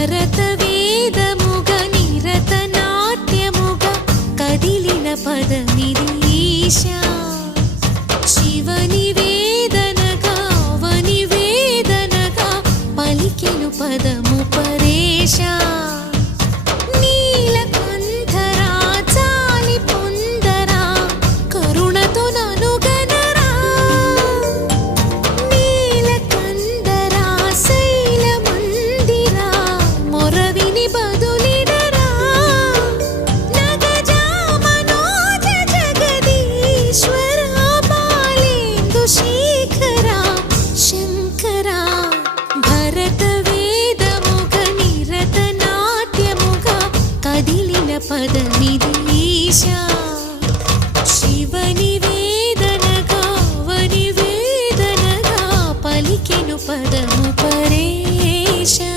భరతవేదముగ నిరతనాట్యముగ కదిలిన పదమిది ఈశా శివని వేదనగా అవని వేదనగా పలికెను పదము పరేశా నీలకంఠరా చాలి పొందరా కరుణతో ననుగనరా నీలకందరా శైలమందిరా మొరవిని బదులిడరా నగజా మనోజ జగదీశ్వరా బాలేందు శేఖరా శంకరా భరతవేదముగ నిరతనాట్యముగ కదిలిన పదమిది ఈశా